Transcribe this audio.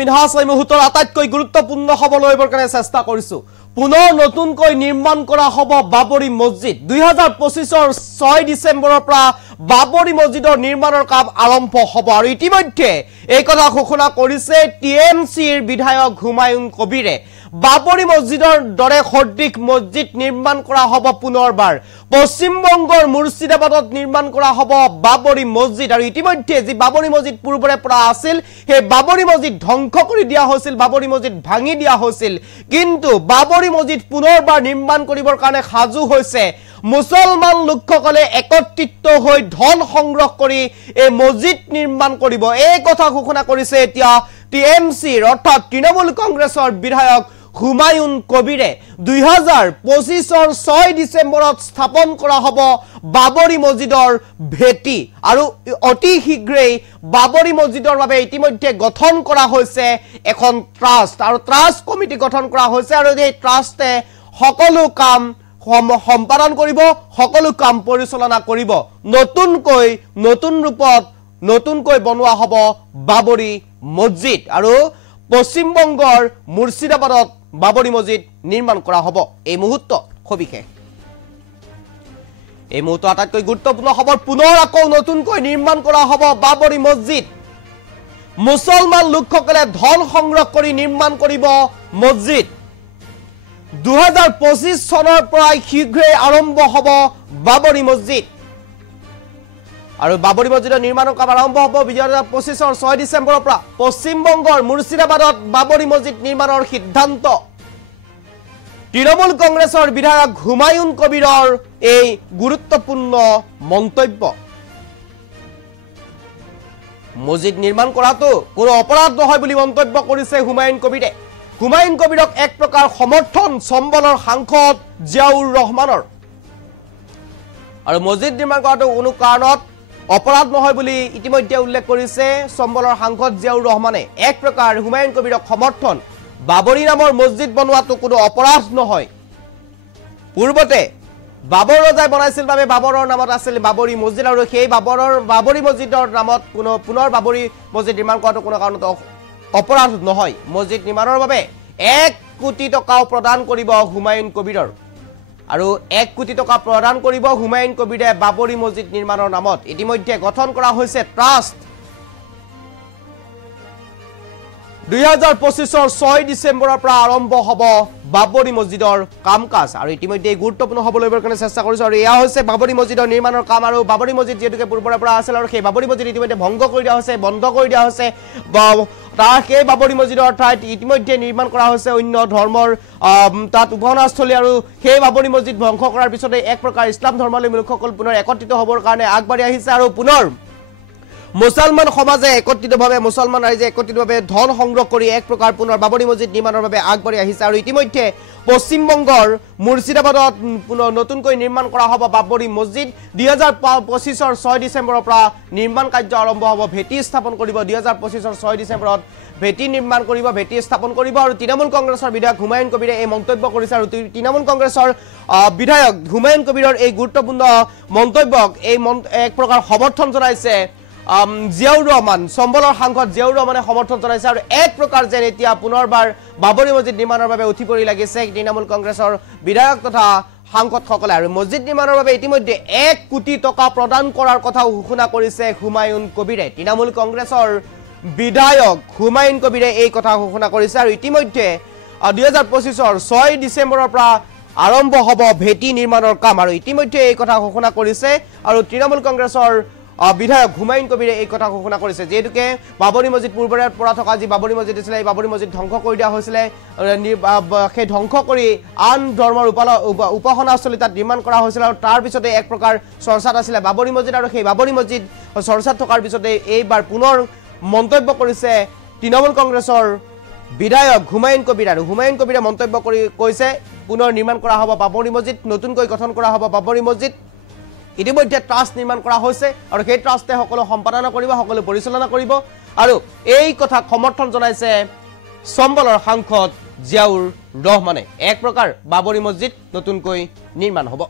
মিনহাছ এই মুহূৰ্তৰ আটাইতকৈ গুৰুত্বপূৰ্ণ খবৰ লইবৰ কাৰণে চেষ্টা কৰিছো পুনৰ নতুনকৈ নিৰ্মাণ কৰা হ'ব বাবৰি মছজিদ 2025 ৰ 6 ডিসেম্বৰৰ পৰা বাবৰি মছজিদৰ নিৰ্মাণৰ কাম আৰম্ভ হ'ব আৰু ইতিমধ্যে এই কথা ঘোষণা কৰিছে টিএমচিৰ বিধায়ক হুমায়ুন কবিৰে বাবৰি মছজিদৰ দৰে সদৃশ মছজিদ নিৰ্মাণ কৰা হ'ব পুনৰবাৰ পশ্চিমবংগৰ মুৰ্ছিদাবাদত নিৰ্মাণ কৰা হ'ব বাবৰি মছজিদ আৰু ইতিমধ্যে যি বাবৰি মছজিদ পূৰ্বৰে পৰা আছিল হে বাবৰি মছজিদ ধ্বংস কৰি দিয়া হৈছিল বাবৰি মছজিদ ভাঙি দিয়া হৈছিল কিন্তু বাবৰি মছজিদ পুনৰবাৰ নিৰ্মাণ কৰিবৰ কাৰণে সাজু হৈছে মুছলমান লোকসকলে একত্ৰিত হৈ ধন সংগ্ৰহ কৰি এই মছজিদ নিৰ্মাণ কৰিব এই কথা ঘোষণা কৰিছে এতিয়া টিএমচিৰ অৰ্থাৎ তৃণমূল কংগ্ৰেছৰ বিধায়ক হুমায়ুন কবিৰে 2025 ৰ 6 ডিসেম্বৰত স্থাপন কৰা হ'ব বাবৰি মছজিদৰ ভেটি আৰু অতি শীঘ্ৰেই বাবৰি মছজিদৰ বাবে ইতিমধ্যে গঠন কৰা হৈছে এখন ট্ৰাষ্ট আৰু ট্ৰাষ্ট কমিটি গঠন কৰা হৈছে আৰু এই ট্ৰাষ্টে সকলো কাম সম্পাদন কৰিব সকলো কাম পৰিচালনা কৰিব নতুন ৰূপত নতুনকৈ বনোৱা হ'ব বাবৰি মছজিদ আৰু পশ্চিমবংগৰ মুৰ্ছিদাবাদত বাবৰি মছজিদ নিৰ্মাণ কৰা হ'ব এই মুহূৰ্ত খবিখে এই মুহূৰ্ত আটাইতকৈ গুৰুত্বপূৰ্ণ খবৰ পুনৰ আকৌ নতুনকৈ নিৰ্মাণ কৰা হ'ব বাবৰি মছজিদ মুছলমান লোকসকলে ধন সংগ্ৰহ কৰি নিৰ্মাণ কৰিব মছজিদ 2025 চনৰ পৰা শীঘ্ৰেই আৰম্ভ হ'ব বাবৰি মছজিদ আৰু বাবৰি মছজিদৰ নিৰ্মাণৰ কাম আৰম্ভ হ'ব 2025 ৰ 6 ডিসেম্বৰৰ পৰা পশ্চিমবংগৰ মুৰ্ছিদাবাদত বাবৰি মছজিদ নিৰ্মাণৰ সিদ্ধান্ত তৃণমূল কংগ্ৰেছৰ বিধায়ক হুমায়ুন কবিৰৰ এই গুৰুত্বপূৰ্ণ মন্তব্য মছজিদ নিৰ্মাণ কৰাটো কোনো অপৰাধ নহয় বুলি মন্তব্য কৰিছে হুমায়ুন কবিৰে হুমায়ুন কবিৰক এক প্ৰকাৰ সমৰ্থন সম্বলৰ সাংসদ জিয়াউৰ ৰহমানৰ আৰু মছজিদ নিৰ্মাণ কৰাটো কোনো কাৰণত অপৰাধ নহয় বুলি ইতিমধ্যে উল্লেখ কৰিছে সম্বলৰ সাংসদ জিয়াউৰ ৰহমানে এক প্ৰকাৰ হুমায়ুন কবিৰক সমৰ্থন বাবৰি নামৰ মছজিদ বনোৱাটো কোনো অপৰাধ নহয় পূৰ্বতে বাবৰ ৰজাই বনাইছিল বাবে বাবৰৰ নামত আছিল বাবৰি মছজিদ আৰু সেই বাবৰি মছজিদৰ নামত কোনো পুনৰ বাবৰি মছজিদ নিৰ্মাণ কৰাটো কোনো কাৰণত অপৰাধ নহয় মছজিদ নিৰ্মাণৰ বাবে 1 কোটি টকাও প্ৰদান কৰিব হুমায়ুন কবিৰৰ আৰু 1 কোটি টকা প্ৰদান কৰিব হুমায়ুন কবিৰে বাবৰি মছজিদ নিৰ্মাণৰ নামত ইতিমধ্যে গঠন কৰা হৈছে ট্ৰাষ্ট 2025 ৰ 6 ডিসেম্বৰৰ পৰা আৰম্ভ হ'ব বাবৰি মছজিদৰ কামকাজ আৰু ইতিমধ্যে গুৰুত্বপূৰ্ণ হ'ব লইবৰ কাৰণে চেষ্টা কৰিছো আৰু এয়া হৈছে বাবৰি মছজিদৰ নিৰ্মাণৰ কাম আৰু বাবৰি মছজিদ যেতুকে পূৰ্বৰে পৰা আছিল আৰু সেই বাবৰি মছজিদ ইতিমধ্যে ভংগ কৰি দিয়া হৈছে বন্ধ কৰি দিয়া হৈছে তাৰ সেই বাবৰি মছজিদৰ ঠাইত ইতিমধ্যে নিৰ্মাণ কৰা হৈছে অন্য ধৰ্মৰ তাত উপাসনাস্থলী আৰু সেই বাবৰি মছজিদ ধ্বংস কৰাৰ পিছতে এক প্ৰকাৰ ইছলাম ধৰ্মাৱলম্বী লোকসকল পুনৰ একত্ৰিত হ'বৰ কাৰণে আগবাঢ়ি আহিছে আৰু পুনৰ মুছলমান সমাজে একত্ৰিতভাৱে মুছলমান ৰাইজে একত্ৰিতভাৱে ধন সংগ্ৰহ কৰি এক প্ৰকাৰ পুনৰ বাবৰি মছজিদ নিৰ্মাণৰ বাবে আগবাঢ়ি আহিছে আৰু ইতিমধ্যে পশ্চিমবংগৰ মুৰ্ছিদাবাদত পুনৰ নতুনকৈ নিৰ্মাণ কৰা হ'ব বাবৰি মছজিদ 2025 ৰ 6 ডিসেম্বৰৰ পৰা নিৰ্মাণ কাৰ্য আৰম্ভ হ'ব ভেটি স্থাপন কৰিব 2025 ৰ 6 ডিসেম্বৰত ভেটি নিৰ্মাণ কৰিব ভেটি স্থাপন কৰিব আৰু তৃণমূল কংগ্ৰেছৰ বিধায়ক হুমায়ুন কবিৰে এই মন্তব্য কৰিছে আৰু তৃণমূল কংগ্ৰেছৰ বিধায়ক হুমায়ুন কবিৰৰ এই গুৰুত্বপূৰ্ণ মন্তব্যক এই এক প্ৰকাৰ সমৰ্থন জনাইছে জিয়াউৰ ৰহমান সম্বলৰ সাংসদ জিয়াউৰ ৰহমানে সমৰ্থন জনাইছে আৰু এক প্ৰকাৰ যেন এতিয়া পুনৰবাৰ বাবৰি মছজিদ নিৰ্মাণৰ বাবে উঠি পৰি লাগিছে তৃণমূল কংগ্ৰেছৰ বিধায়ক তথা সাংসদসকলে আৰু মছজিদ নিৰ্মাণৰ বাবে ইতিমধ্যে 1 কোটি টকা প্ৰদান কৰাৰ কথা ঘোষণা কৰিছে হুমায়ুন কবিৰে তৃণমূল কংগ্ৰেছৰ বিধায়ক হুমায়ুন কবিৰে এই কথা ঘোষণা কৰিছে আৰু ইতিমধ্যে 2025 ৰ 6 ডিসেম্বৰৰ পৰা আৰম্ভ হ'ব ভেটি নিৰ্মাণৰ কাম আৰু ইতিমধ্যে এই কথা ঘোষণা কৰিছে আৰু তৃণমূল কংগ্ৰেছৰ বিধায়ক হুমায়ুন কবিৰে এই কথা ঘোষণা কৰিছে যেতুকে বাবৰি মছজিদ পূৰ্বৰে পৰা থকা যি বাবৰি মছজিদ আছিল এই বাবৰি মছজিদ ধ্বংস কৰি দিয়া হৈছিল সেই ধ্বংস কৰি আন ধৰ্মৰ উপাসনাস্থলী তাত নিৰ্মাণ কৰা হৈছিল আৰু তাৰ পিছতে এক প্ৰকাৰ চৰ্চাত আছিল বাবৰি মছজিদ আৰু সেই বাবৰি মছজিদ চৰ্চাত থকাৰ পিছতে এইবাৰ পুনৰ মন্তব্য কৰিছে তৃণমূল কংগ্ৰেছৰ বিধায়ক হুমায়ুন কবিৰ আৰু হুমায়ুন কবিৰে মন্তব্য কৰি কৈছে পুনৰ নিৰ্মাণ কৰা হ'ব বাবৰি মছজিদ নতুনকৈ গঠন কৰা হ'ব বাবৰি মছজিদ ইতিমধ্যে ট্ৰাষ্ট নিৰ্মাণ কৰা হৈছে আৰু সেই ট্ৰাষ্টে সকলো সম্পাদনা কৰিব সকলো পৰিচালনা কৰিব আৰু এই কথা সমৰ্থন জনাইছে সম্বলৰ সাংসদ জিয়াউৰ ৰহমানে এক প্ৰকাৰ বাবৰি মছজিদ নতুনকৈ নিৰ্মাণ হ'ব